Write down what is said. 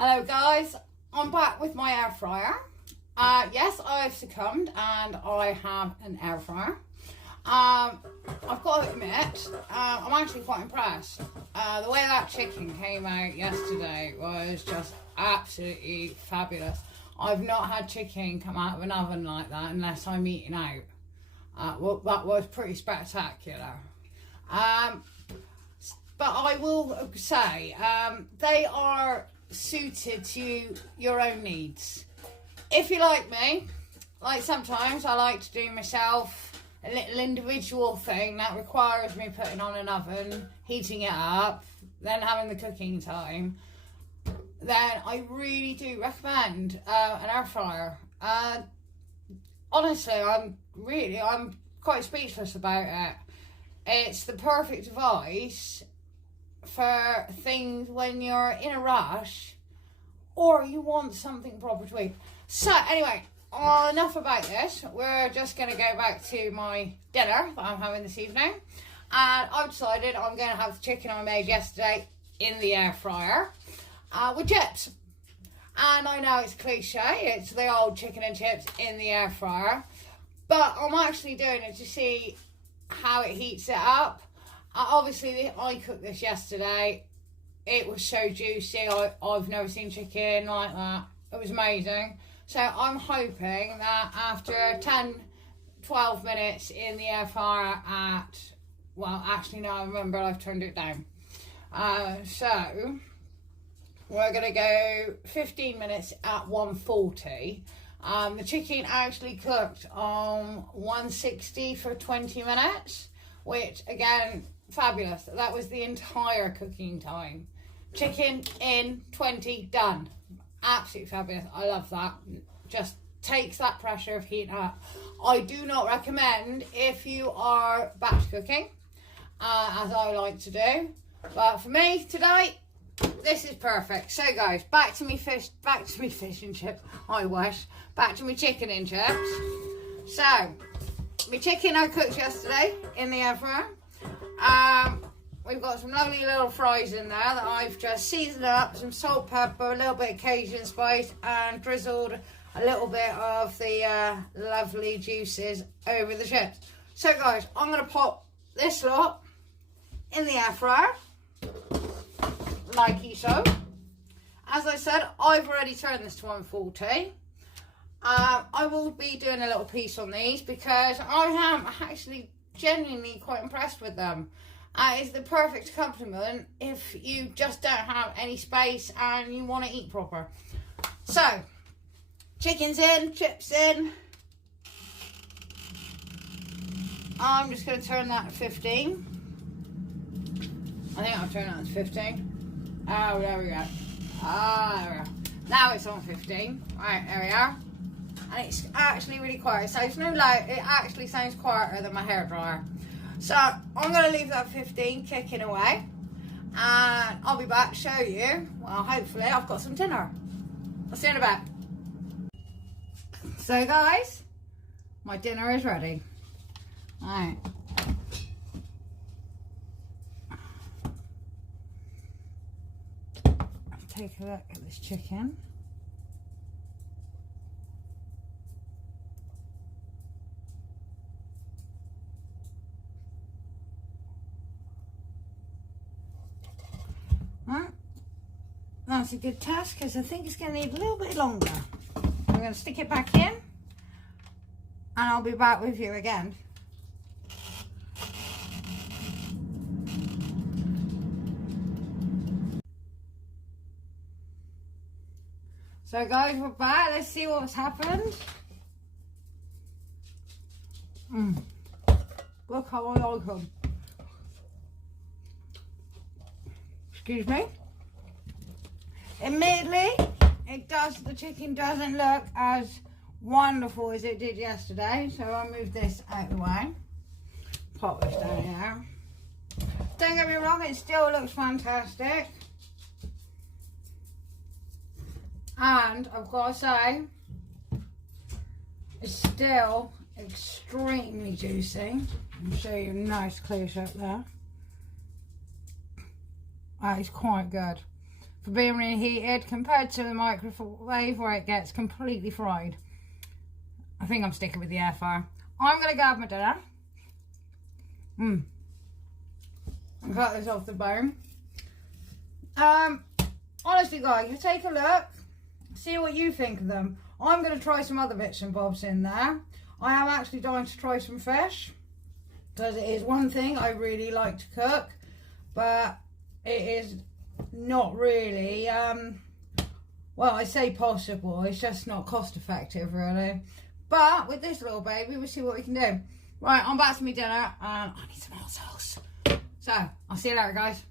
Hello guys, I'm back with my air fryer. Yes, I've succumbed and I have an air fryer. I've got to admit, I'm actually quite impressed. The way that chicken came out yesterday was just absolutely fabulous. I've not had chicken come out of an oven like that unless I'm eating out. Well, that was pretty spectacular. But I will say, they are suited to your own needs. If you like me, like sometimes I like to do myself a little individual thing that requires me putting on an oven, heating it up, then having the cooking time, then I really do recommend an air fryer. Honestly, I'm quite speechless about it. It's the perfect device for things when you're in a rush or you want something proper to eat. So anyway, enough about this. We're just going to go back to my dinner that I'm having this evening, and I've decided I'm going to have the chicken I made yesterday in the air fryer with chips. And I know it's cliche, it's the old chicken and chips in the air fryer, but I'm actually doing it to see how it heats it up. Obviously, I cooked this yesterday. It was so juicy. I've never seen chicken like that. It was amazing. So I'm hoping that after 10-12 minutes in the air fryer well, actually no, I remember I've turned it down. So we're going to go 15 minutes at 140. The chicken actually cooked on 160 for 20 minutes, which again, fabulous. That was the entire cooking time. Chicken in, 20, done. Absolutely fabulous. I love that. Just takes that pressure of heat up. I do not recommend if you are batch cooking, as I like to do. But for me today, this is perfect. So guys, back to me fish and chips. I wish. Back to me chicken and chips. So, my chicken I cooked yesterday in the air fryer. We've got some lovely little fries in there that I've just seasoned up, some salt, pepper, a little bit of Cajun spice, and drizzled a little bit of the lovely juices over the chips. So guys, I'm going to pop this lot in the air fryer, like so. As I said, I've already turned this to 140. I will be doing a little piece on these because I am actually genuinely quite impressed with them. It's the perfect accompaniment if you just don't have any space and you want to eat proper. So, chicken's in, chips in. I'm just going to turn that to 15. I think I'll turn that to 15. Oh, there we go. There we go. Now it's on 15. Right, there we are. And it's actually really quiet. So it's no light. It actually sounds quieter than my hairdryer. So I'm going to leave that 15 kicking away, and I'll be back to show you, well, hopefully I've got some dinner. I'll see you in a bit. So guys, my dinner is ready. Alright. Take a look at this chicken. Right. That's a good task because I think it's going to need a little bit longer. I'm going to stick it back in and I'll be back with you again. So guys, we're back. Let's see what's happened. Look how I like them. Excuse me. Admittedly, the chicken doesn't look as wonderful as it did yesterday, so I'll move this out of the way. Pop this down here. Don't get me wrong, it still looks fantastic. And I've got to say, it's still extremely juicy. I'll show you a nice close up there. That is quite good. for being reheated compared to the microwave where it gets completely fried. I think I'm sticking with the air fryer. I'm going to go have my dinner. And cut this off the bone. Honestly guys, you take a look, see what you think of them. I'm going to try some other bits and bobs in there. I am actually dying to try some fish, because it is one thing I really like to cook, but it is not really, well, I say possible, it's just not cost effective really. But with this little baby, we'll see what we can do. Right, I'm back to my dinner and I need some hot sauce. So, I'll see you later guys.